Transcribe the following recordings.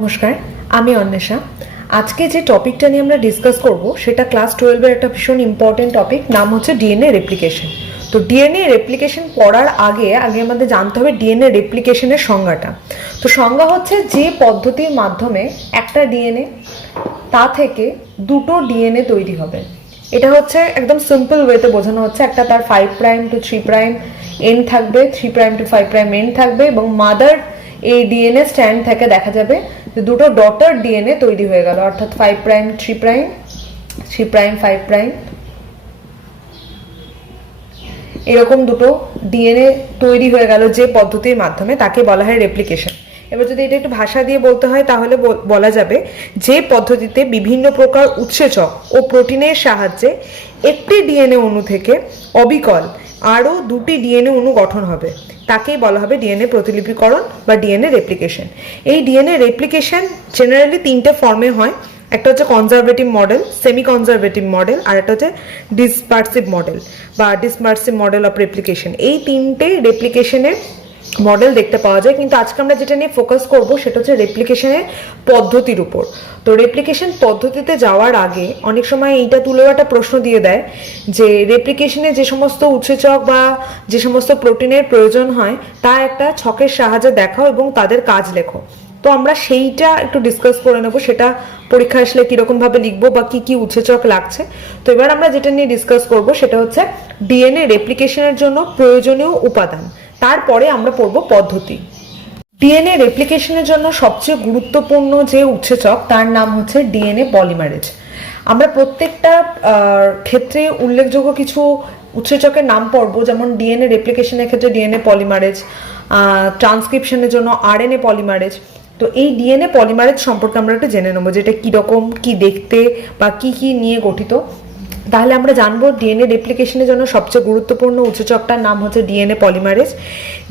নমস্কার, আমি অন্বেষা। আজকে যে টপিকটা নিয়ে আমরা ডিসকাস করব সেটা ক্লাস 12-এর একটা ভীষণ ইম্পর্টেন্ট টপিক, নাম হচ্ছে ডিএনএ রেপ্লিকেশন। তো ডিএনএ রেপ্লিকেশন পড়ার আগে আমাদের জানতে হবে ডিএনএ রেপ্লিকেশনের সংজ্ঞাটা। তো সংজ্ঞা হচ্ছে যে পদ্ধতির মাধ্যমে একটা ডিএনএ তা থেকে দুটো ডিএনএ তৈরি হবে। এটা হচ্ছে একদম সিম্পল ওয়েতে বোঝানো হচ্ছে, একটা তার 5' to 3' এন্ড থাকবে, 3' to 5' এন্ড থাকবে, এবং মাদার এই ডিএনএ স্ট্যান্ড থেকে দেখা যাবে যে দুটো ডটার ডিএনএ তৈরি হয়ে গেল, অর্থাৎ 5', 3', 3', 5', এরকম দুটো ডিএনএ তৈরি হয়ে গেল যে পদ্ধতির মাধ্যমে, তাকে বলা হয় রেপ্লিকেশন। এবার যদি এটা একটু ভাষা দিয়ে বলতে হয় তাহলে বলা যাবে যে পদ্ধতিতে বিভিন্ন প্রকার উৎসেচক ও প্রোটিনের সাহায্যে একটি ডিএনএ অণু থেকে অবিকল আরও দুটি ডিএনএ অণু গঠন হবে, তাকেই বলা হবে ডিএনএ প্রতিলিপিকরণ বা ডিএনএ রেপ্লিকেশন। এই ডিএনএ রেপ্লিকেশন জেনারেলি তিনটে ফর্মে হয়। একটা হচ্ছে conservative model, semi conservative model, আর একটা হচ্ছে ডিসপার্সিভ মডেল বা ডিসপার্সিভ মডেল অফ রেপ্লিকেশন। এই তিনটে রেপ্লিকেশনের মডেল দেখতে পাওয়া যায়, কিন্তু আজকে আমরা যেটা নিয়ে ফোকাস করব সেটা হচ্ছে রেপ্লিকেশনের পদ্ধতির উপর। তো রেপ্লিকেশন পদ্ধতিতে যাওয়ার আগে অনেক সময় এইটা তুলেও একটা প্রশ্ন দিয়ে দেয় যে রেপ্লিকেশনে যে সমস্ত উৎসেচক বা যে সমস্ত প্রোটিনের প্রয়োজন হয় তা একটা ছকের সাহায্যে দেখাও এবং তাদের কাজ লেখো। তো আমরা সেইটা একটু ডিসকাস করে নেবো, সেটা পরীক্ষা আসলে কিরকম ভাবে লিখবো বা কি কি উৎসেচক লাগছে। তো এবার আমরা যেটা নিয়ে ডিসকাস করব সেটা হচ্ছে ডিএনএ রেপ্লিকেশনের জন্য প্রয়োজনীয় উপাদান, তারপরে আমরা পড়ব পদ্ধতি। ডিএনএ রেপ্লিকেশনের জন্য সবচেয়ে গুরুত্বপূর্ণ যে উৎসেচক তার নাম হচ্ছে ডিএনএ পলিমারেজ। আমরা প্রত্যেকটা ক্ষেত্রে উল্লেখযোগ্য কিছু উৎসেচকের নাম পড়ব, যেমন ডিএনএ রেপ্লিকেশনের ক্ষেত্রে ডিএনএ পলিমারেজ, ট্রান্সক্রিপশনের জন্য আরএনএ পলিমারেজ। তো এই ডিএনএ পলিমারেজ সম্পর্কে আমরা একটু জেনে নেবো, যেটা কীরকম, কি দেখতে বা কি কি নিয়ে গঠিত। তাহলে আমরা জানবো ডিএনএ রেপ্লিকেশনের জন্য সবচেয়ে গুরুত্বপূর্ণ উৎসেচকটার নাম হচ্ছে ডিএনএ পলিমারেজ।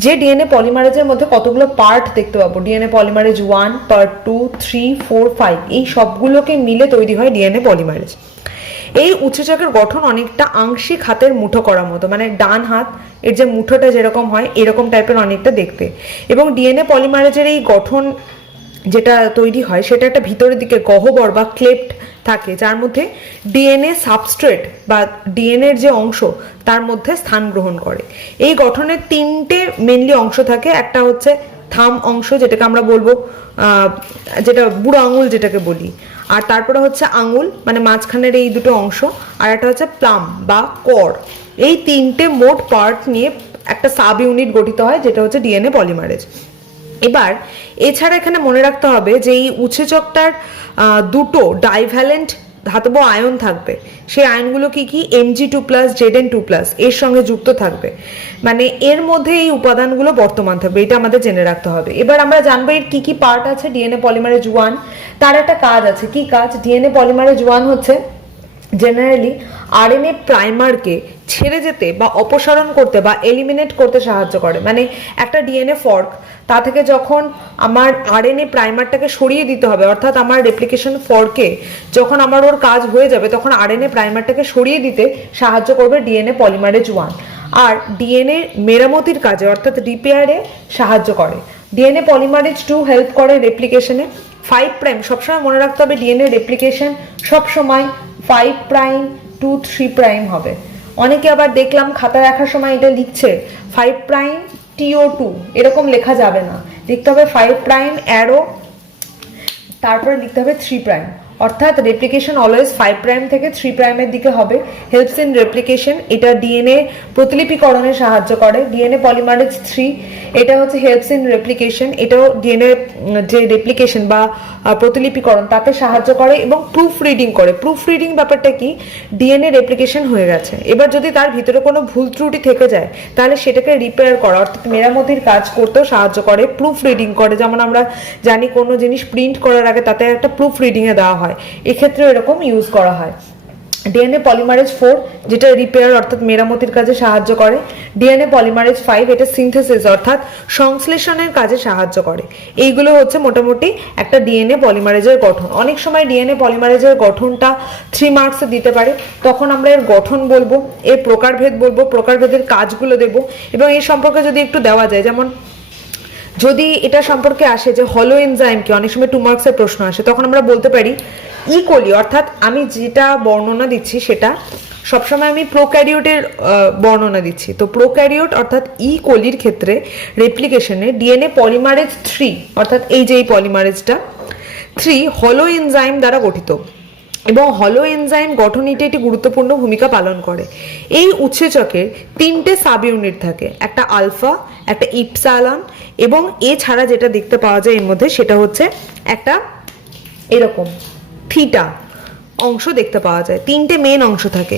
যে ডিএনএ পলিমারেজের মধ্যে কতগুলো পার্ট দেখতে পাবো, ডিএনএ পলিমারেজ 1, পার্ট 2, 3, 4, 5, এই সবগুলোকে মিলে তৈরি হয় ডিএনএ পলিমারেজ। এই উৎসেচকের গঠন অনেকটা আংশিক হাতের মুঠো করার মতো, মানে ডান হাত এর যে মুঠোটা যেরকম হয় এরকম টাইপের অনেকটা দেখতে। এবং ডিএনএ পলিমারেজের এই গঠন যেটা তৈরি হয় সেটা একটা ভিতরের দিকে গহ্বর বা ক্লেপ্ট থাকে, যার মধ্যে ডিএনএ সাবস্ট্রেট বা ডিএনএর যে অংশ তার মধ্যে স্থান গ্রহণ করে। এই গঠনের তিনটে মেনলি অংশ থাকে। একটা হচ্ছে থাম অংশ, যেটাকে আমরা বলবো যেটা বুড়ো আঙুল যেটাকে বলি, আর তারপরে হচ্ছে আঙুল মানে মাঝখানের এই দুটো অংশ, আর একটা হচ্ছে প্লাম বা কর। এই তিনটে মোট পার্ট নিয়ে একটা সাব ইউনিট গঠিত হয়, যেটা হচ্ছে ডিএনএ পলিমারেজ। এবার এছাড়া এখানে মনে রাখতে হবে যে এই উৎসেচকটার দুটো ডাইভ্যালেন্ট ধাতব আয়ন থাকবে। সেই আয়নগুলো কি কি? Mg2+, Zn2+, এর সঙ্গে যুক্ত থাকবে, মানে এর মধ্যে এই উপাদানগুলো বর্তমান থাকবে, এটা আমাদের জেনে রাখতে হবে। এবার আমরা জানবো এর কি কি পার্ট আছে। ডিএনএ পলিমারেজ 1, তার একটা কাজ আছে। কি কাজ? ডিএনএ পলিমারেজ 1 হচ্ছে জেনারেলি আরএনএ প্রাইমারকে ছেড়ে যেতে বা অপসারণ করতে বা এলিমিনেট করতে সাহায্য করে। মানে একটা ডিএনএ ফর্ক, তা থেকে যখন আমার আরএনএ প্রাইমারটাকে সরিয়ে দিতে হবে, অর্থাৎ আমার রেপ্লিকেশন ফর্কে যখন আমার ওর কাজ হয়ে যাবে তখন আরএনএ প্রাইমারটাকে সরিয়ে দিতে সাহায্য করবে ডিএনএ পলিমারেজ 1। আর ডিএনএ মেরামতির কাজে অর্থাৎ রিপেয়ারে সাহায্য করে। ডিএনএ পলিমারেজ 2 হেল্প করে রেপ্লিকেশনে। 5' সবসময় মনে রাখতে হবে, ডিএনএ রেপ্লিকেশন সবসময় 5' to 3' হবে। অনেকে আবার দেখলাম খাতা রাখার সময় এটা লিখছে 5' TO2, এরকম লেখা যাবে না, লিখতে হবে 5' অ্যারো, তারপরে লিখতে হবে 3'। অর্থাৎ রেপ্লিকেশন অলওয়েজ 5' থেকে 3' এর দিকে হবে। হেল্পস ইন রেপ্লিকেশন, এটা ডিএনএ প্রতিলিপিকরণে সাহায্য করে। ডিএনএ পলিমারেজ 3, এটা হচ্ছে হেল্পস ইন রেপ্লিকেশন, এটাও ডিএনএ যে রেপ্লিকেশন বা প্রতিলিপিকরণ তাতে সাহায্য করে এবং প্রুফ রিডিং করে। প্রুফ রিডিং ব্যাপারটা কি? ডিএনএ রেপ্লিকেশন হয়ে গেছে, এবার যদি তার ভিতরে কোনো ভুল ত্রুটি থেকে যায় তাহলে সেটাকে রিপেয়ার করা অর্থাৎ মেরামতির কাজ করতেও সাহায্য করে। প্রুফ রিডিং করে, যেমন আমরা জানি কোনো জিনিস প্রিন্ট করার আগে তাতে একটা প্রুফ রিডিংয়ে দেওয়া হয়, এক্ষেত্রে এরকম ইউজ করা হয়। ডিএনএ পলিমারেজ 4, যেটা রিপেয়ার অর্থাৎ মেরামতির কাজে সাহায্য করে। ডিএনএ পলিমারেজ 5, এটা সিনথেসিস অর্থাৎ সংশ্লেষণের কাজে সাহায্য করে। এইগুলো হচ্ছে মোটামুটি একটা ডিএনএ পলিমারেজের গঠন। অনেক সময় ডিএনএ পলিমারেজের গঠনটা 3 মার্কসে দিতে পারে, তখন আমরা এর গঠন বলবো, এর প্রকারভেদ বলবো, প্রকারভেদের কাজগুলো দেবো, এবং এই সম্পর্কে যদি একটু দেওয়া যায়, যেমন যদি এটা সম্পর্কে আসে যে হলো এনজাইম কি, অনেক সময় 2 মার্কসের প্রশ্ন আসে, তখন আমরা বলতে পারি ইকোলি, অর্থাৎ আমি যেটা বর্ণনা দিচ্ছি সেটা সবসময় আমি প্রোক্যারিওটের বর্ণনা দিচ্ছি। তো প্রোক্যারিওট অর্থাৎ ইকোলির ক্ষেত্রে রেপ্লিকেশনে ডিএনএ পলিমারেজ 3, অর্থাৎ এই যে এই পলিমারেজটা 3 হলো এনজাইম দ্বারা গঠিত, এবং হলো এনজাইম গঠনীতে একটি গুরুত্বপূর্ণ ভূমিকা পালন করে। এই উৎসেচকের 3টে সাব ইউনিট থাকে, একটা আলফা, একটা ইপসাইলন, এবং এছাড়া যেটা দেখতে পাওয়া যায় এর মধ্যে সেটা হচ্ছে একটা এরকম থিটা অংশ দেখতে পাওয়া যায়। 3টে মেন অংশ থাকে।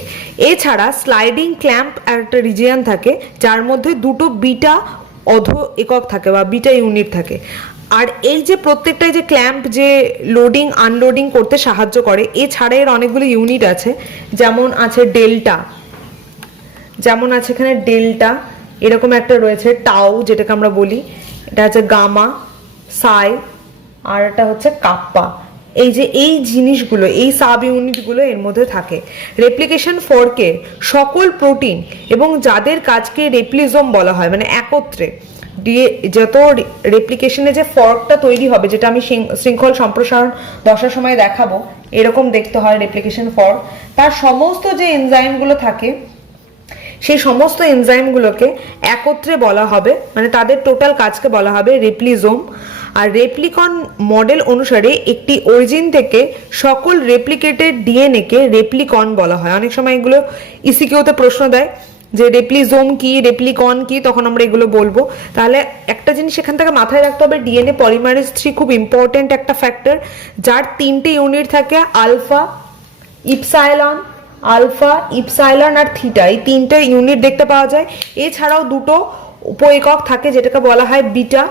এছাড়া স্লাইডিং ক্ল্যাম্প আর একটা রিজিয়ন থাকে যার মধ্যে 2টো বিটা অধ একক থাকে বা বিটা ইউনিট থাকে। আর এই যে প্রত্যেকটাই যে ক্ল্যাম্প যে লোডিং আনলোডিং করতে সাহায্য করে, এছাড়া এর অনেকগুলো ইউনিট আছে, যেমন আছে ডেল্টা, যেমন আছে এখানে ডেল্টা, এরকম একটা রয়েছে টাউ যেটাকে আমরা বলি, এটা হচ্ছে গামা, সাই, আর এটা হচ্ছে কাপ্পা। এই যে এই জিনিসগুলো, এই সাব ইউনিটগুলো এর মধ্যে থাকে। রেপ্লিকেশন ফর্কে সকল প্রোটিন এবং যাদের কাজকে রেপ্লিজোম বলা হয়, মানে একত্রে যত রেপ্লিকেশনে যে ফর্কটা তৈরি হবে, যেটা আমি শৃঙ্খল সম্প্রসারণ দশার সময় দেখাবো, এরকম দেখতে হয় রেপ্লিকেশন ফর্ক। তার সমস্ত যে এনজাইমগুলো থাকে সেই সমস্ত এনজাইমগুলোকে একত্রে বলা হবে, মানে তাদের টোটাল কাজকে বলা হবে রেপ্লিজোম। আর রেপ্লিকন মডেল অনুসারে একটি অরিজিন থেকে সকল রেপ্লিকেটেড ডিএনএকে রেপ্লিকন বলা হয়। অনেক সময় এগুলো ইসিকিউতে প্রশ্ন দেয় যে রেপ্লিজোম কি, রেপ্লিকন কি, তখন আমরা এগুলো বলবো। তাহলে একটা জিনিস এখান থেকে মাথায় রাখতে হবে, ডিএনএ পলিমারেজ 3 খুব ইম্পর্টেন্ট একটা ফ্যাক্টর, যার 3টে ইউনিট থাকে আলফা, ইপসাইলন, আর থিটা, এই 3টে ইউনিট দেখতে পাওয়া যায়। এছাড়াও 2টো উপ একক থাকে যেটাকে বলা হয় বিটা।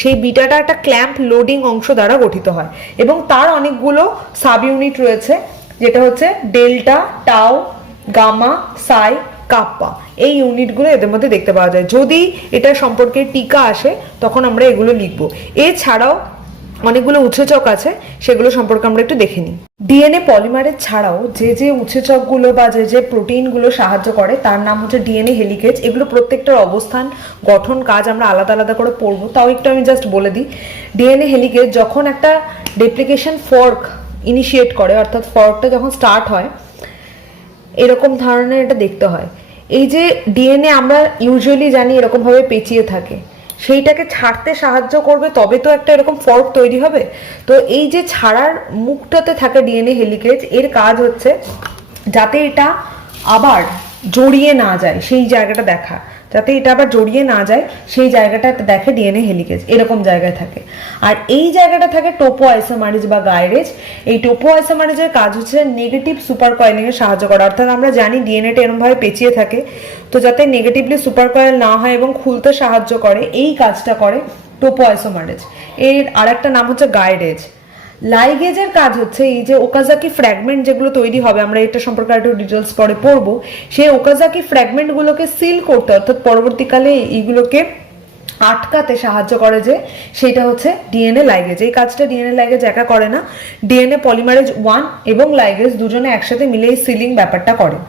সেই বিটাটা একটা ক্ল্যাম্প লোডিং অংশ দ্বারা গঠিত হয়, এবং তার অনেকগুলো সাব ইউনিট রয়েছে, যেটা হচ্ছে ডেল্টা, টাউ, গামা, সাই, কাপ্পা। এই ইউনিটগুলো এদের মধ্যে দেখতে পাওয়া যায়। যদি এটা সম্পর্কে টিকা আসে তখন আমরা এগুলো লিখবো। এছাড়াও অনেকগুলো উৎসেচক আছে, সেগুলো সম্পর্কে আমরা একটু দেখে নিই। ডিএনএ পলিমারেজ ছাড়াও যে যে উৎসেচকগুলো বা যে যে প্রোটিনগুলো সাহায্য করে তার নাম হচ্ছে ডিএনএ হেলিকেজ। এগুলো প্রত্যেকটার অবস্থান, গঠন, কাজ আমরা আলাদা আলাদা করে পড়বো, তাও একটু আমি জাস্ট বলে দিই। ডিএনএ হেলিকেজ যখন একটা রেপ্লিকেশন ফর্ক ইনিশিয়েট করে, অর্থাৎ ফর্কটা যখন স্টার্ট হয়, এরকম ধরনের এটা দেখতে হয়। এই যে ডিএনএ আমরা ইউজুয়ালি জানি এরকমভাবে পেঁচিয়ে থাকে, সেইটাকে ছাড়তে সাহায্য করবে, তবে তো একটা এরকম ফর্ক তৈরি হবে। তো এই যে ছাড়ার মুখটাতে থাকে ডিএনএ হেলিকেজ, এর কাজ হচ্ছে যাতে এটা আবার জড়িয়ে না যায়, সেই জায়গাটা দেখা, যাতে এটা আবার জড়িয়ে না যায় সেই জায়গাটা দেখে ডিএনএ হেলিকেজ, এরকম জায়গায় থাকে। আর এই জায়গাটা থাকে টোপো আইসোমারেজ বা গাইরেজ। এই টোপো আইসোমারেজের কাজ হচ্ছে নেগেটিভ সুপার কয়েলিং এ সাহায্য করা, অর্থাৎ আমরা জানি ডিএনএটা এরকমভাবে পেঁচিয়ে থাকে, তো যাতে নেগেটিভলি সুপার কয়েল না হয় এবং খুলতে সাহায্য করে, এই কাজটা করে টোপো আইসোমারেজ। এর আর একটা নাম হচ্ছে গাইরেজ। লাইগেজের কাজ হচ্ছে এই যে ওকাজাকি ফ্র্যাগমেন্ট যেগুলো তৈরি হবে, আমরা এটা সম্পর্কে একটু ডিটেলস পরে পড়বো, সেই ওকাজাকি ফ্র্যাগমেন্টগুলোকে সিল করতে, অর্থাৎ পরবর্তীকালে এইগুলোকে আটকাতে সাহায্য করে, যে সেটা হচ্ছে ডিএনএ লাইগেজ। এই কাজটা ডিএনএ লাইগেজ একা করে না, ডিএনএ পলিমারেজ 1 এবং লাইগেজ দুজনে একসাথে মিলে এই সিলিং ব্যাপারটা করে।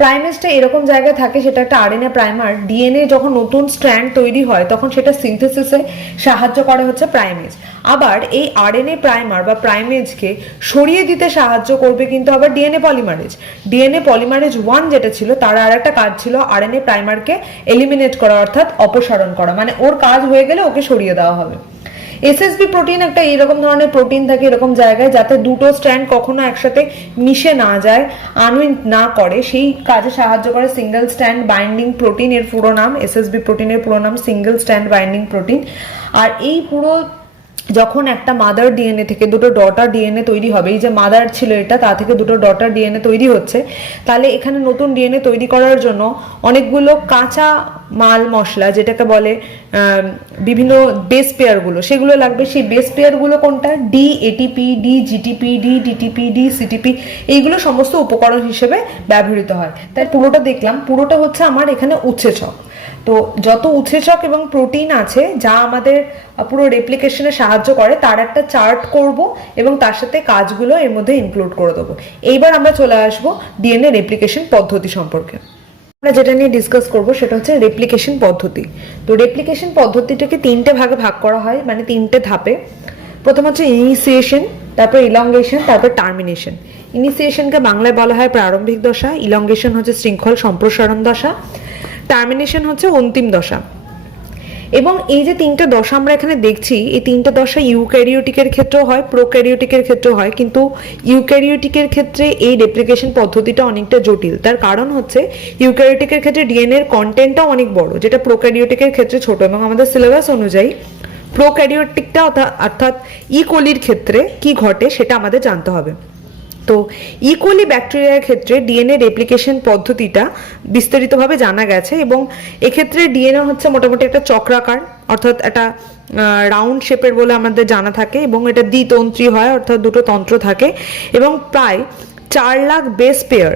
প্রাইমেজটা এরকম জায়গায় থাকে, সেটা একটা আরএনএ প্রাইমার। ডিএনএ যখন নতুন স্ট্র্যান্ড তৈরি হয় তখন সেটা সিনথেসিসে সাহায্য করে হচ্ছে প্রাইমেজ। আবার এই আরএনএ প্রাইমার বা প্রাইমেজকে সরিয়ে দিতে সাহায্য করবে কিন্তু আবার ডিএনএ পলিমারেজ। ডিএনএ পলিমারেজ 1 যেটা ছিল, তার আর একটা কাজ ছিল আরএনএ প্রাইমারকে এলিমিনেট করা, অর্থাৎ অপসারণ করা, মানে ওর কাজ হয়ে গেলে ওকে সরিয়ে দেওয়া হবে। এসএসবি প্রোটিন একটা এইরকম ধরনের প্রোটিন থাকে এরকম জায়গায়, যাতে দুটো স্ট্র্যান্ড কখনো একসাথে মিশে না যায়, আনউইন্ড না করে, সেই কাজে সাহায্য করে সিঙ্গেল স্ট্র্যান্ড বাইন্ডিং প্রোটিন। এর পুরো নাম, এসএসবি প্রোটিনের পুরো নাম সিঙ্গেল স্ট্র্যান্ড বাইন্ডিং প্রোটিন। আর এই পুরো যখন একটা মাদার ডিএনএ থেকে দুটো ডটার ডিএনএ তৈরি হবে, এই যে মাদার ছিল এটা, তা থেকে দুটো ডটার ডিএনএ তৈরি হচ্ছে, তাহলে এখানে নতুন ডিএনএ তৈরি করার জন্য অনেকগুলো কাঁচা মাল মশলা, যেটাকে বলে বিভিন্ন বেস পেয়ারগুলো, সেগুলো লাগবে। সেই বেস পেয়ারগুলো কোনটা? D ATP, D GTP, D DTP, D CTP, এইগুলো সমস্ত উপকরণ হিসেবে ব্যবহৃত হয়। তাই পুরোটা দেখলাম, পুরোটা হচ্ছে আমার এখানে উৎসেচক। তো যত উৎসেচক এবং প্রোটিন আছে যা আমাদের পুরো রেপ্লিকেশনে সাহায্য করে, তার একটা চার্ট করব এবং তার সাথে কাজগুলো এর মধ্যে ইনক্লুড করে দেবো। এইবার আমরা চলে আসবো ডিএনএ রেপ্লিকেশন পদ্ধতি সম্পর্কে। আমরা যেটা নিয়ে ডিসকাস করব সেটা হচ্ছে রেপ্লিকেশন পদ্ধতি। তো রেপ্লিকেশন পদ্ধতিটাকে তিনটে ভাগে ভাগ করা হয়, মানে তিনটে ধাপে। প্রথম হচ্ছে ইনিশিয়েশন, তারপর ইলংগেশন, তারপর টার্মিনেশন। ইনিশিয়েশনকে বাংলায় বলা হয় প্রারম্ভিক দশা, ইলংগেশন হচ্ছে শৃঙ্খল সম্প্রসারণ দশা, টার্মিনেশন হচ্ছে অন্তিম দশা। এবং এই যে তিনটা দশা আমরা এখানে দেখছি, এই তিনটা দশা ইউক্যারিওটিকের ক্ষেত্রেও হয়, প্রোক্যারিওটিকের ক্ষেত্রেও হয়, কিন্তু ইউক্যারিওটিকের ক্ষেত্রে এই রেপ্লিকেশন পদ্ধতিটা অনেকটা জটিল। তার কারণ হচ্ছে ইউক্যারিওটিকের ক্ষেত্রে ডিএনএ এর কন্টেন্টটা অনেক বড়, যেটা প্রোক্যারিওটিকের ক্ষেত্রে ছোট। এবং আমাদের সিলেবাস অনুযায়ী প্রোক্যারিওটিকটা অর্থাৎ ইকোলির ক্ষেত্রে কি ঘটে সেটা আমাদের জানতে হবে। তো ইকোলি ব্যাকটেরিয়ার ক্ষেত্রে ডিএনএ রেপ্লিকেশন পদ্ধতিটা বিস্তারিতভাবে জানা গেছে, এবং এক্ষেত্রে ডিএনএ হচ্ছে মোটামুটি একটা চক্রাকার, অর্থাৎ একটা রাউন্ড শেপের বলে আমাদের জানা থাকে, এবং এটা দ্বিতন্ত্রী হয়, অর্থাৎ দুটো তন্ত্র থাকে, এবং প্রায় 4 লাখ বেস পেয়ার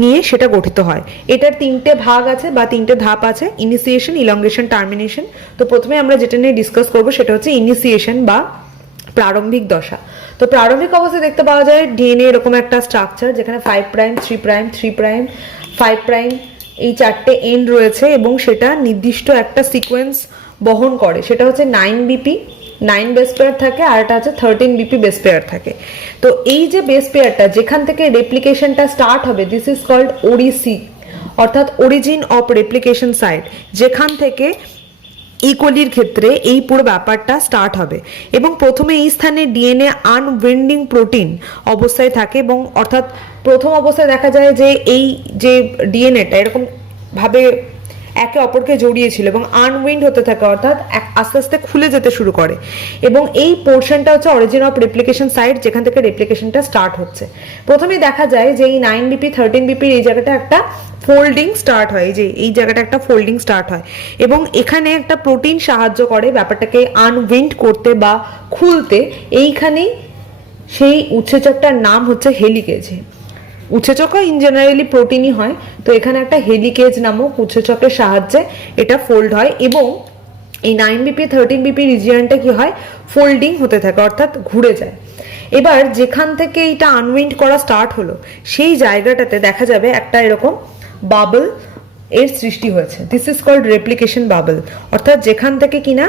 নিয়ে সেটা গঠিত হয়। এটার তিনটে ভাগ আছে বা তিনটে ধাপ আছে, ইনিশিয়েশন, ইলংগেশন, টার্মিনেশন। তো প্রথমে আমরা যেটা নিয়ে ডিসকাস করবো সেটা হচ্ছে ইনিশিয়েশন বা প্রারম্ভিক দশা। তো প্রারম্ভিক অবস্থায় দেখতে পাওয়া যায় ডিএনএ এরকম একটা স্ট্রাকচার, যেখানে 5 প্রাইম 3 প্রাইম 3 প্রাইম 5 প্রাইম এই চারটে এন্ড রয়েছে, এবং সেটা নির্দিষ্ট একটা সিকোয়েন্স বহন করে। সেটা হচ্ছে 9 বিপি 9 বেস পেয়ার থাকে, আর এটা হচ্ছে 13 বিপি বেস পেয়ার থাকে। তো এই যে বেস পেয়ারটা যেখান থেকে রেপ্লিকেশনটা স্টার্ট হবে, দিস ইজ কল্ড ওরিসি, অর্থাৎ অরিজিন অফ রেপ্লিকেশন সাইট, যেখান থেকে ইকোলির ক্ষেত্রে এই পুরো ব্যাপারটা স্টার্ট হবে। এবং প্রথমে এই স্থানে ডিএনএ আনউইন্ডিং প্রোটিন অবস্থায় থাকে, এবং অর্থাৎ প্রথম অবস্থায় দেখা যায় যে এই যে ডিএনএটা এরকম ভাবে একে অপরকে জড়িয়েছিল এবং আনউইন্ড হতে থাকে, অর্থাৎ আস্তে আস্তে খুলে যেতে শুরু করে। এবং এই পোর্শনটা হচ্ছে অরিজিন অফ রেপ্লিকেশন সাইট, যেখান থেকে রেপ্লিকেশনটা স্টার্ট হচ্ছে। প্রথমেই দেখা যায় যে এই 9 বিপি 13 বিপির এই জায়গাটা একটা ফোল্ডিং স্টার্ট হয়, যে এই জায়গাটা একটা ফোল্ডিং স্টার্ট হয়, এবং এখানে একটা প্রোটিন সাহায্য করে ব্যাপারটাকে আনউইন্ড করতে বা খুলতে। এইখানেই সেই উৎসেচকটার নাম হচ্ছে হেলিকেজ। উৎসেচকও ইন জেনারেলি প্রোটিনই হয়, তো এখানে একটা হেলিকেজ নামক উৎসেচকের সাহায্যে এটা ফোল্ড হয়, এবং এই 9 বিপি 13 বিপি রিজিয়নটা কি হয়, ফোল্ডিং হতে থাকে, অর্থাৎ ঘুরে যায়। এবার যেখান থেকে এটা আনউইন্ড করা স্টার্ট হলো, সেই জায়গাটাতে দেখা যাবে একটা এরকম বাবল এর সৃষ্টি হয়েছে। This is called replication bubble, অর্থাৎ যেখান থেকে কিনা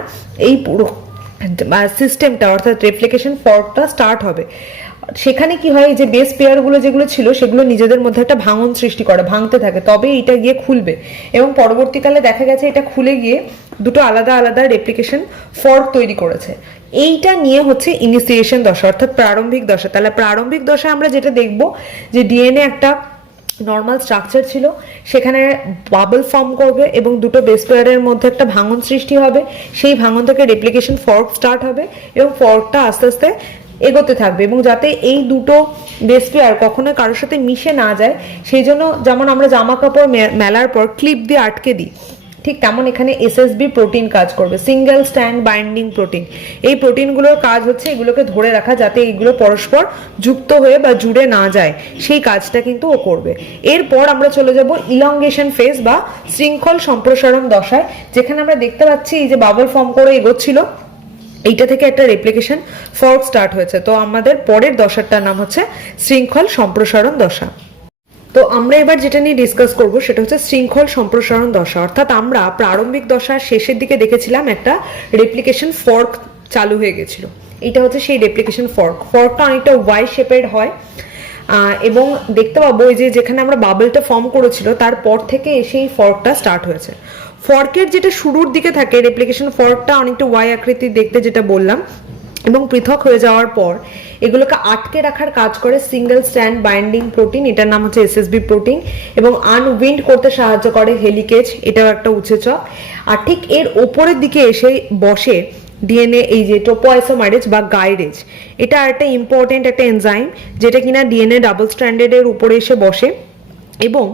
এই পুরো সিস্টেমটা অর্থাৎ রেপ্লিকেশন ফর্কটা স্টার্ট হবে। সেখানে কি হয়, যে বেস পেয়ারগুলো যেগুলো ছিল সেগুলো নিজেদের মধ্যে একটা ভাঙন সৃষ্টি করে, ভাঙতে থাকে, তবে এটা গিয়ে খুলবে। এবং পরবর্তীকালে দেখা গেছে এটা খুলে গিয়ে দুটো আলাদা আলাদা রেপ্লিকেশন ফর্ক তৈরি করেছে। এইটা নিয়ে হচ্ছে ইনিশিয়েশন দশা, অর্থাৎ প্রারম্ভিক দশা। তাহলে প্রারম্ভিক দশায় আমরা যেটা দেখব যে ডিএনএ একটা নর্মাল স্ট্রাকচার ছিল, সেখানে বাবল ফর্ম করবে এবং দুটো বেস পেয়ারের মধ্যে একটা ভাঙন সৃষ্টি হবে। সেই ভাঙন থেকে রেপ্লিকেশন ফর্ক স্টার্ট হবে, এবং ফর্কটা আস্তে আস্তে এগোতে থাকবে। এবং যাতে এই দুটো বেস পেয়ার কখনো কারোর সাথে মিশে না যায়, সেই জন্য যেমন আমরা জামা কাপড় মেলার পর ক্লিপ দিয়ে আটকে দিই, ঠিক তেমন এখানে এসএসবি প্রোটিন কাজ করবে, সিঙ্গেল স্ট্যান্ড বাইন্ডিং প্রোটিন। এই প্রোটিনগুলোর কাজ হচ্ছে এগুলোকে ধরে রাখা, যাতে এইগুলো পরস্পর যুক্ত হয়ে বা জুড়ে না যায়, সেই কাজটা কিন্তু ও করবে। এরপর আমরা চলে যাব ইলংগেশন ফেজ বা শৃঙ্খল সম্প্রসারণ দশায়, যেখানে আমরা দেখতে পাচ্ছি এই যে বাবল ফর্ম করে এগোচ্ছিল, এইটা থেকে একটা রেপ্লিকেশন ফর্ক স্টার্ট হয়েছে। তো আমাদের পরের দশাটার নাম হচ্ছে শৃঙ্খল সম্প্রসারণ দশা। তো আমরা এবার যেটা নিয়ে ডিসকাস করব সেটা হচ্ছে শৃঙ্খল সম্প্রসারণ দশা। অর্থাৎ আমরা প্রারম্ভিক দশার শেষের দিকে দেখেছিলাম একটা রেপ্লিকেশন ফর্ক চালু হয়ে গেছিল, এটা হচ্ছে সেই রেপ্লিকেশন ফর্ক। ফর্কটা অনেকটা ওয়াই শেপের হয়, এবং দেখতে পাবো যে যেখানে আমরা বাবলটা ফর্ম করেছিল তারপর থেকে এসে এই ফর্কটা স্টার্ট হয়েছে। ফর্কের যেটা শুরুর দিকে থাকে রেপ্লিকেশন ফর্কটা অনেকটা ওয়াই আকৃতির দেখতে, যেটা বললাম, এবং পৃথক হয়ে যাওয়ার পর এগুলোকে আটকে রাখার কাজ করে সিঙ্গেল স্ট্যান্ড বাইন্ডিং প্রোটিন, এটার নাম হচ্ছে এসএসবি প্রোটিন, এবং আনউইন্ড করতে সাহায্য করে হেলিকেজ, এটাও একটা উৎসেচক। আর ঠিক এর ওপরের দিকে এসে বসে ডিএনএ এই যে টোপোআইসোমারেজ বা গাইডেজ, এটা একটা ইম্পর্টেন্ট একটা এনজাইম, যেটা কিনা ডিএনএ ডাবল স্ট্র্যান্ডেডের উপরে এসে বসে এবং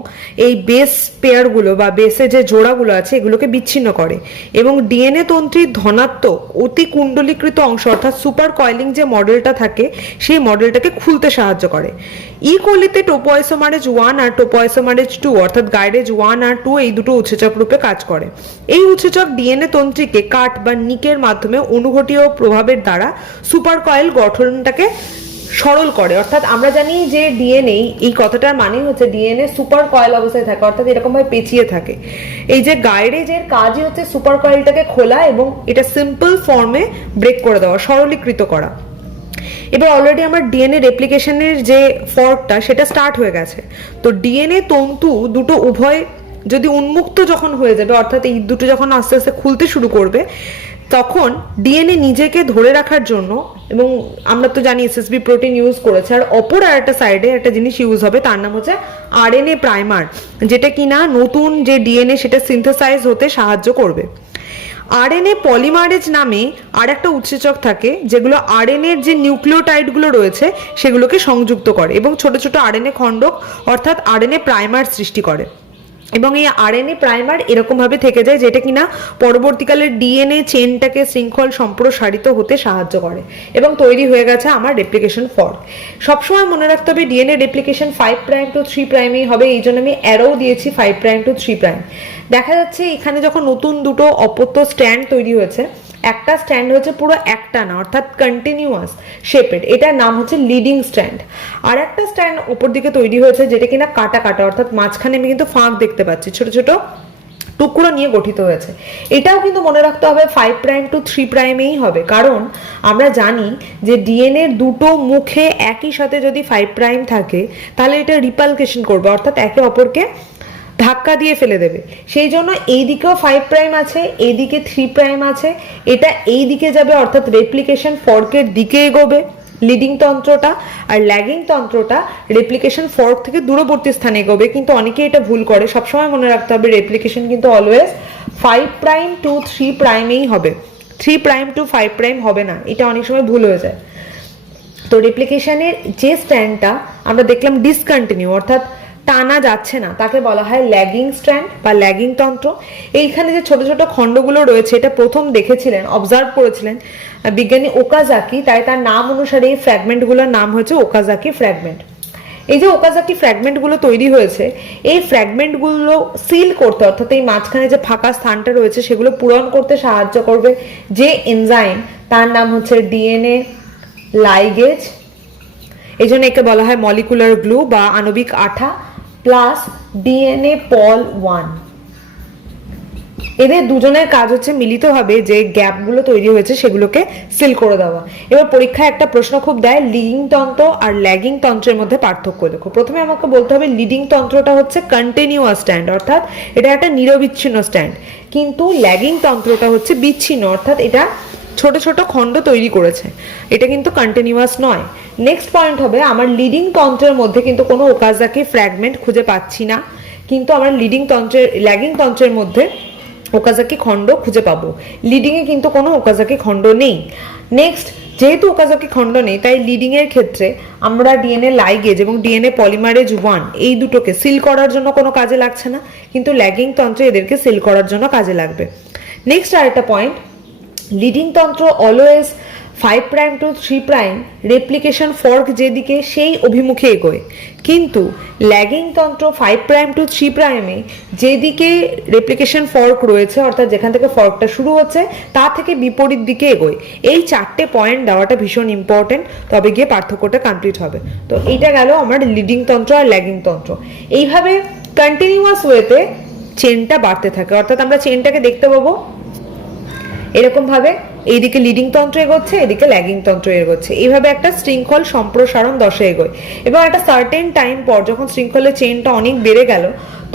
এই বেস পেয়ারগুলো বা বেসে যে জোড়াগুলো আছে এগুলোকে বিচ্ছিন্ন করে, এবং ডিএনএ তন্ত্রীর ধনাত্মক অতি কুণ্ডলীকৃত অংশ অর্থাৎ সুপার কয়েলিং যে মডেলটা থাকে সেই মডেলটাকে খুলতে সাহায্য করে। ই কোলিতে টোপোআইসোমারেজ 1 আর টোপোআইসোমারেজ 2 অর্থাৎ গাইডেজ 1 আর 2 এই দুটো উৎসেচক রূপে কাজ করে। এই উৎসেচক ডিএনএ তন্ত্রীকে কাট বা নিকের মাধ্যমে অনুঘটীয় প্রভাবের দ্বারা সুপার কয়েল গঠনটাকে সরল করে। অর্থাৎ আমরা জানি যে ডিএনএ, এই কথাটার মানে হচ্ছে ডিএনএ সুপার কয়েল অবস্থায় থাকে, অর্থাৎ এরকম ভাবে পেঁচিয়ে থাকে। এই যে গাইরেজের কাজই হচ্ছে সুপার কয়েলটাকে খোলা এবং এটা সিম্পল ফর্মে ব্রেক করে দেওয়া, সরলীকৃত করা। এবার অলরেডি আমার ডিএনএ রেপ্লিকেশনের যে ফর্কটা সেটা স্টার্ট হয়ে গেছে। তো ডিএনএ তন্তু দুটো উভয় যদি উন্মুক্ত যখন হয়ে যাবে, অর্থাৎ এই দুটো যখন আস্তে আস্তে খুলতে শুরু করবে, তখন ডিএনএ নিজেকে ধরে রাখার জন্য, এবং আমরা তো জানি এসএসবি প্রোটিন ইউজ করেছে, আর অপর আর একটা সাইডে একটা জিনিস ইউজ হবে, তার নাম হচ্ছে আরএনএ প্রাইমার, যেটা কিনা নতুন যে ডিএনএ সেটা সিনথেসাইজ হতে সাহায্য করবে। আরএনএ পলিমারেজ নামে আর একটা উৎসেচক থাকে, যেগুলো আরএনএর যে নিউক্লিওটাইডগুলো রয়েছে সেগুলোকে সংযুক্ত করে এবং ছোট ছোট আরএনএ খণ্ডক অর্থাৎ আরএনএ প্রাইমার সৃষ্টি করে। এবং এই আরএনএ প্রাইমার এরকম ভাবে থেকে যায় যেটা কিনা পরবর্তীকালে ডিএনএ চেনটাকে শৃঙ্খল সম্প্রসারিত হতে সাহায্য করে এবং তৈরি হয়ে গেছে আমার রেপ্লিকেশন ফর্ক। সবসময় মনে রাখতে হবে ডিএনএ রেপ্লিকেশন 5 প্রাইম টু 3 প্রাইমেই হবে, এই জন্য আমি অ্যারো দিয়েছি 5 প্রাইম টু 3 প্রাইম। দেখা যাচ্ছে এখানে যখন নতুন দুটো অপত্য স্ট্যান্ড তৈরি হয়েছে, একটা স্ট্যান্ড হচ্ছে পুরো একটা না, অর্থাৎ কন্টিনিউয়াস শেপেড, এটার নাম হচ্ছে লিডিং স্ট্যান্ড। আর একটা স্ট্যান্ড উপর দিকে তৈরি হয়েছে যেটা কিনা কাটা কাটা, অর্থাৎ মাঝখানে আমি কিন্তু ফাঁক দেখতে পাচ্ছি, ছোট ছোট টুকরো নিয়ে গঠিত হয়েছে। এটাও কিন্তু মনে রাখতে হবে 5 প্রাইম টু 3 প্রাইমেই হবে, কারণ আমরা জানি যে ডিএনএর দুটো মুখে একই সাথে যদি 5 প্রাইম থাকে তাহলে এটা রিপালকেশন করবে, অর্থাৎ একে অপরকে ধাক্কা দিয়ে ফেলে দেবে। সেই জন্য এই দিকেও 5 প্রাইম আছে, এইদিকে 3 প্রাইম আছে, এটা এই দিকে যাবে, অর্থাৎ রেপ্লিকেশন ফর্কের দিকে এগোবে লিডিং তন্ত্রটা, আর ল্যাগিং তন্ত্রটা রেপ্লিকেশন ফর্ক থেকে দূরবর্তী স্থানে এগোবে। কিন্তু অনেকে এটা ভুল করে, সবসময় মনে রাখতে হবে রেপ্লিকেশন কিন্তু অলওয়েজ 5 প্রাইম টু 3 প্রাইমেই হবে, 3 প্রাইম টু 5 প্রাইম হবে না, এটা অনেক সময় ভুল হয়ে যায়। তো রেপ্লিকেশনের যে স্ট্যান্ডটা আমরা দেখলাম ডিসকন্টিনিউ, অর্থাৎ টানা যাচ্ছে না, তাকে বলা হয় ল্যাগিং স্ট্র্যান্ড বা ল্যাগিং তন্ত্র। এইখানে যে ছোট ছোট খণ্ডগুলো রয়েছে এটা প্রথম দেখেছিলেন, অবজার্ভ করেছিলেন বিজ্ঞানী ওকাজাকি, তাই তার নাম অনুসারে এই ফ্র্যাগমেন্টগুলোর নাম হচ্ছে ওকাজাকি ফ্র্যাগমেন্ট। এই যে ওকাজাকি ফ্র্যাগমেন্টগুলো তৈরি হয়েছে, এই ফ্র্যাগমেন্টগুলো সিল করতে, অর্থাৎ এই মাঝখানে যে ফাঁকা স্থানটা রয়েছে সেগুলো পূরণ করতে সাহায্য করবে যে এনজাইম, তার নাম হচ্ছে ডিএনএ লাইগেজ। এই জন্য একে বলা হয় মলিকুলার গ্লু বা আণবিক আঠা প্লাস ডিএনএ পল 1। এদের দুজনের কাজ হচ্ছে মিলিতভাবে যে গ্যাপগুলো তৈরি হয়েছে সেগুলোকে সিল করে দেওয়া। এবার পরীক্ষায় একটা প্রশ্ন খুব দেয়, লিডিং তন্ত্র আর ল্যাগিং তন্ত্রের মধ্যে পার্থক্য দেখো। প্রথমে আমাকে বলতে হবে লিডিং তন্ত্রটা হচ্ছে কন্টিনিউয়াস স্ট্যান্ড, অর্থাৎ এটা একটা নিরবিচ্ছিন্ন স্ট্যান্ড, কিন্তু ল্যাগিং তন্ত্রটা হচ্ছে বিচ্ছিন্ন, অর্থাৎ এটা ছোট ছোট খণ্ড তৈরি করেছে, এটা কিন্তু কন্টিনিউয়াস নয়। নেক্সট পয়েন্ট হবে আমার লিডিং তন্ত্রের মধ্যে কিন্তু কোনো ওকাজাকি ফ্র্যাগমেন্ট খুঁজে পাচ্ছি না, কিন্তু আমার ল্যাগিং তন্ত্রের মধ্যে ওকাজাকি খণ্ড খুঁজে পাবো। লিডিং এ কিন্তু কোনো ওকাজাকি খণ্ড নেই। নেক্সট, যেহেতু ওকাজাকি খণ্ড নেই তাই লিডিং এর ক্ষেত্রে আমরা ডিএনএ লাইগেজ এবং ডিএনএ পলিমারেজ 1 এই দুটোকে সিল করার জন্য কোনো কাজে লাগছে না, কিন্তু ল্যাগিং তন্ত্রে এদেরকে সিল করার জন্য কাজে লাগবে। নেক্সট আরেকটা পয়েন্ট, লিডিং তন্ত্র always 5 prime to 3 prime replication fork যেদিকে সেই অভিমুখে এগোয়, কিন্তু ল্যাগিং তন্ত্র 5 প্রাইম টু 3 প্রাইমে যেদিকে রেপ্লিকেশন ফর্ক রয়েছে, অর্থাৎ যেখান থেকে ফর্কটা শুরু হচ্ছে তা থেকে বিপরীত দিকে এগোয়। এই 4টে পয়েন্ট দেওয়াটা ভীষণ ইম্পর্টেন্ট, তবে গিয়ে পার্থক্যটা কমপ্লিট হবে। তো এইটা গেল আমার লিডিং তন্ত্র আর ল্যাগিং তন্ত্র। এইভাবে কন্টিনিউয়াস ওয়েতে চেনটা বাড়তে থাকে, অর্থাৎ আমরা চেনটাকে দেখতে পাবো এরকম ভাবে, এইদিকে লিডিং তন্ত্র এগোচ্ছে, এদিকে ল্যাগিং তন্ত্র এগোচ্ছে, এইভাবে একটা শৃঙ্খল সম্প্রসারণ দশা এগোয়। এবং একটা সার্টেন টাইম পর যখন শৃঙ্খলের চেনটা অনেক বেড়ে গেল,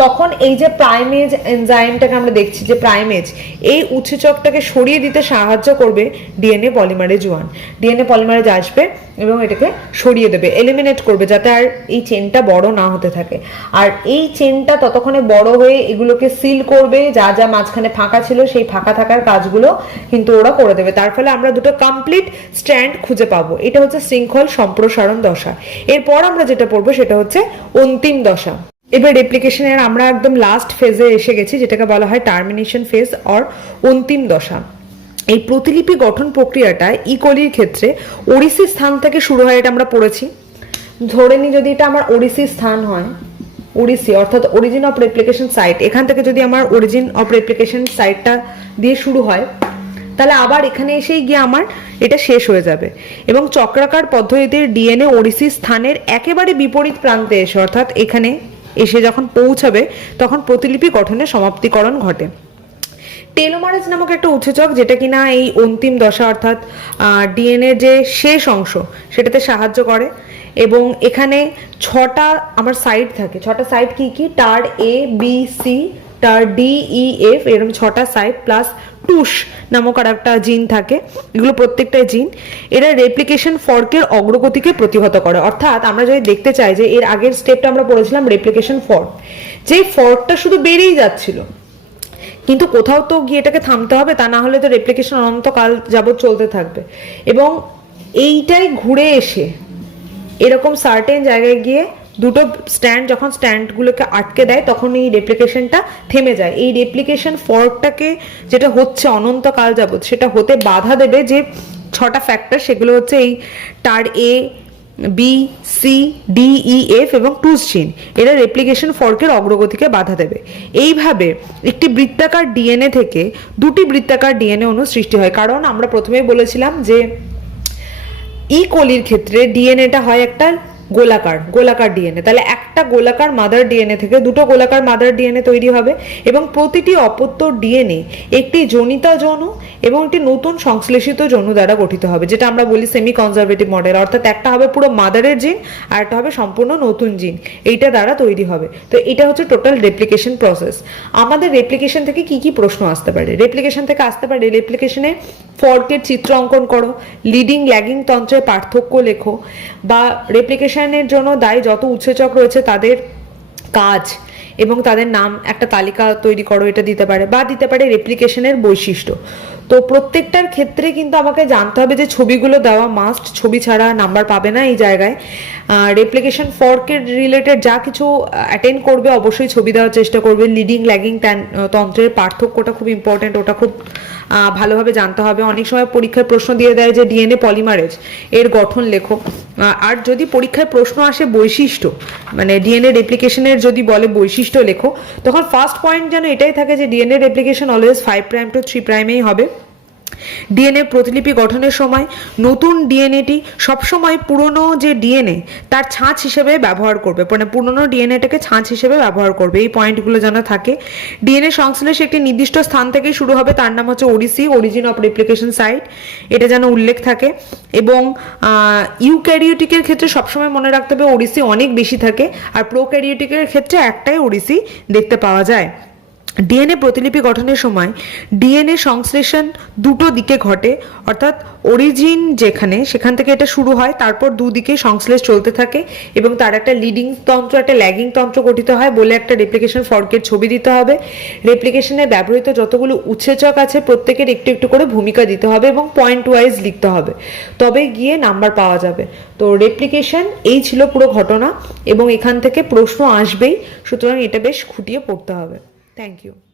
তখন এই যে প্রাইমেজ এনজাইমটাকে আমরা দেখছি, যে প্রাইমেজ এই উৎসেচকটাকে সরিয়ে দিতে সাহায্য করবে ডিএনএ পলিমারেজ 1। ডিএনএ পলিমারেজ আসবে এবং এটাকে সরিয়ে দেবে, এলিমিনেট করবে, যাতে আর এই চেনটা বড় না হতে থাকে। আর এই চেনটা ততক্ষণে বড় হয়ে এগুলোকে সিল করবে, যা যা মাঝখানে ফাঁকা ছিল সেই ফাঁকা থাকার কাজগুলো কিন্তু ওরা করে দেবে। তার ফলে আমরা দুটো কমপ্লিট স্ট্র্যান্ড খুঁজে পাবো। এটা হচ্ছে শৃঙ্খল সম্প্রসারণ দশা। এরপর আমরা যেটা পড়বো সেটা হচ্ছে অন্তিম দশা। এবার রেপ্লিকেশনের আমরা একদম লাস্ট ফেজে এসে গেছি, যেটাকে বলা হয় টার্মিনেশন ফেজ অর অন্তিম দশা। এই প্রতিলিপি গঠন প্রক্রিয়াটা ইকোলির ক্ষেত্রে ওরিসি স্থান থেকে শুরু হয়, এটা আমরা পড়েছি। ধরে নি যদি এটা আমার ওরিসি স্থান হয়, ওরিসি অর্থাৎ অরিজিন অফ রেপ্লিকেশন সাইট, এখান থেকে যদি আমার অরিজিন অফ রেপ্লিকেশন সাইটটা দিয়ে শুরু হয়, তাহলে আবার এখানে এসেই গিয়ে আমার এটা শেষ হয়ে যাবে। এবং চক্রাকার পদ্ধতিতে ডিএনএ ওডিসি স্থানের একেবারে বিপরীত প্রান্তে এসে অর্থাৎ এখানে এসে যখন পৌঁছাবে তখন প্রতিলিপি গঠনের সমাপ্তিকরণ ঘটে। টেলোমারেজ নামক একটা উৎসেচক যেটা কিনা এই অন্তিম দশা অর্থাৎ ডিএনএর যে শেষ অংশ সেটাতে সাহায্য করে। এবং এখানে 6টা আমার সাইড থাকে। 6টা সাইড কি কি? টার এ বি সি, টার ডি ই এফ, এরকম 6টা সাইড প্লাস টুস নামক আর একটা জিন থাকে। এগুলো প্রত্যেকটাই জিন। এরা রেপ্লিকেশন ফর্কের অগ্রগতিকে প্রতিহত করে। অর্থাৎ আমরা যদি দেখতে চাই যে এর আগের স্টেপটা আমরা পড়েছিলাম রেপ্লিকেশন ফর্ক, যে ফর্কটা শুধু বেড়েই যাচ্ছিল, কিন্তু কোথাও তো গিয়ে এটাকে থামতে হবে, তা না হলে তো রেপ্লিকেশন অনন্তকাল যাবৎ চলতে থাকবে। এবং এইটাই ঘুরে এসে এরকম সার্টেন জায়গায় গিয়ে দুটো স্ট্যান্ড, যখন স্ট্যান্ডগুলোকে আটকে দেয় তখন এই রেপ্লিকেশনটা থেমে যায়। এই রেপ্লিকেশন ফর্কটাকে যেটা হচ্ছে অনন্তকাল যাবৎ, সেটা হতে বাধা দেবে যে 6টা ফ্যাক্টর, সেগুলো হচ্ছে এই টার A B C D E F এবং টুস জিন। এরা রেপ্লিকেশন ফর্কের অগ্রগতিকে বাধা দেবে। এইভাবে একটি বৃত্তাকার ডিএনএ থেকে দুটি বৃত্তাকার ডিএনএ অণু সৃষ্টি হয়। কারণ আমরা প্রথমেই বলেছিলাম যে ই কোলির ক্ষেত্রে ডিএনএটা হয় একটা গোলাকার ডিএনএ। তাহলে একটা গোলাকার মাদার ডিএনএ থেকে দুটো গোলাকার মাদার ডিএনএ তৈরি হবে এবং প্রতিটি অপত্য ডিএনএ একটি জনিতা যৌন এবং একটি নতুন সংশ্লেষিত যৌন দ্বারা গঠিত হবে, যেটা আমরা বলি সেমি কনজারভেটিভ মডেল। অর্থাৎ একটা হবে পুরো মাদারের জিন আর একটা হবে সম্পূর্ণ নতুন জিন, এইটা দ্বারা তৈরি হবে। তো এটা হচ্ছে টোটাল রেপ্লিকেশন প্রসেস। আমাদের রেপ্লিকেশন থেকে কি কি প্রশ্ন আসতে পারে? রেপ্লিকেশন থেকে আসতে পারে রেপ্লিকেশনে ফর্কের চিত্র অঙ্কন করো, লিডিং ল্যাগিং তন্ত্রের পার্থক্য লেখো, বা রেপ্লিকেশনের জন্য দায়ী যত উৎসেচক রয়েছে তাদের কাজ এবং তাদের নাম একটা তালিকা তৈরি করো, এটা দিতে পারে। বা দিতে পারে রেপ্লিকেশনের বৈশিষ্ট্য। তো প্রত্যেকটার ক্ষেত্রে কিন্তু আমাকে জানতে হবে যে ছবিগুলো দেওয়া মাস্ট, ছবি ছাড়া নাম্বার পাবে না এই জায়গায়। রেপ্লিকেশন ফর্কের রিলেটেড যা কিছু অ্যাটেন্ড করবে অবশ্যই ছবি দেওয়ার চেষ্টা করবে। লিডিং ল্যাগিং তন্ত্রের পার্থক্যটা খুব ইম্পর্টেন্ট, ওটা খুব ভালোভাবে জানতে হবে। অনেক সময় পরীক্ষায় প্রশ্ন দিয়ে দেয় যে ডিএনএ পলিমারেজ এর গঠন লেখো। আর যদি পরীক্ষায় প্রশ্ন আসে বৈশিষ্ট্য, মানে ডিএনএ রেপ্লিকেশনের যদি বলে বৈশিষ্ট্য লেখো, তখন ফার্স্ট পয়েন্ট যেন এটাই থাকে যে ডিএনএ রেপ্লিকেশন অলওয়েজ 5' to 3'এই হবে। ডিএনএ প্রতিলিপি গঠনের সময় নতুন ডিএনএটি সবসময় পুরনো যে ডিএনএ তার ছাঁচ হিসেবে ব্যবহার করবে, মানে পুরনো ডিএনএটাকে ছাঁচ হিসেবে ব্যবহার করবে। এই পয়েন্টগুলো যেন থাকে। ডিএনএ সংশ্লেষ একটি নির্দিষ্ট স্থান থেকেই শুরু হবে, তার নাম হচ্ছে ওডিসি, অরিজিন অফ রেপ্লিকেশন সাইট, এটা যেন উল্লেখ থাকে। এবং ইউক্যারিওটিকের ক্ষেত্রে সবসময় মনে রাখতে হবে ওডিসি অনেক বেশি থাকে, আর প্রোক্যারিওটিকের ক্ষেত্রে একটাই ওডিসি দেখতে পাওয়া যায়। ডিএনএ প্রতিলিপি গঠনের সময় ডিএনএ সংশ্লেষণ দুটো দিকে ঘটে, অর্থাৎ অরিজিন যেখানে সেখান থেকে এটা শুরু হয়, তারপর দুদিকে সংশ্লেষ চলতে থাকে এবং তার একটা লিডিং তন্ত্র একটা ল্যাগিং তন্ত্র গঠিত হয় বলে একটা রেপ্লিকেশন ফর্কের ছবি দিতে হবে। রেপ্লিকেশনে ব্যবহৃত যতগুলো উৎসেচক আছে প্রত্যেকের একটু একটু করে ভূমিকা দিতে হবে এবং পয়েন্ট ওয়াইজ লিখতে হবে, তবে গিয়ে নাম্বার পাওয়া যাবে। তো রেপ্লিকেশন এই ছিল পুরো ঘটনা এবং এখান থেকে প্রশ্ন আসবেই, সুতরাং এটা বেশ খুঁটিয়ে পড়তে হবে। Thank you.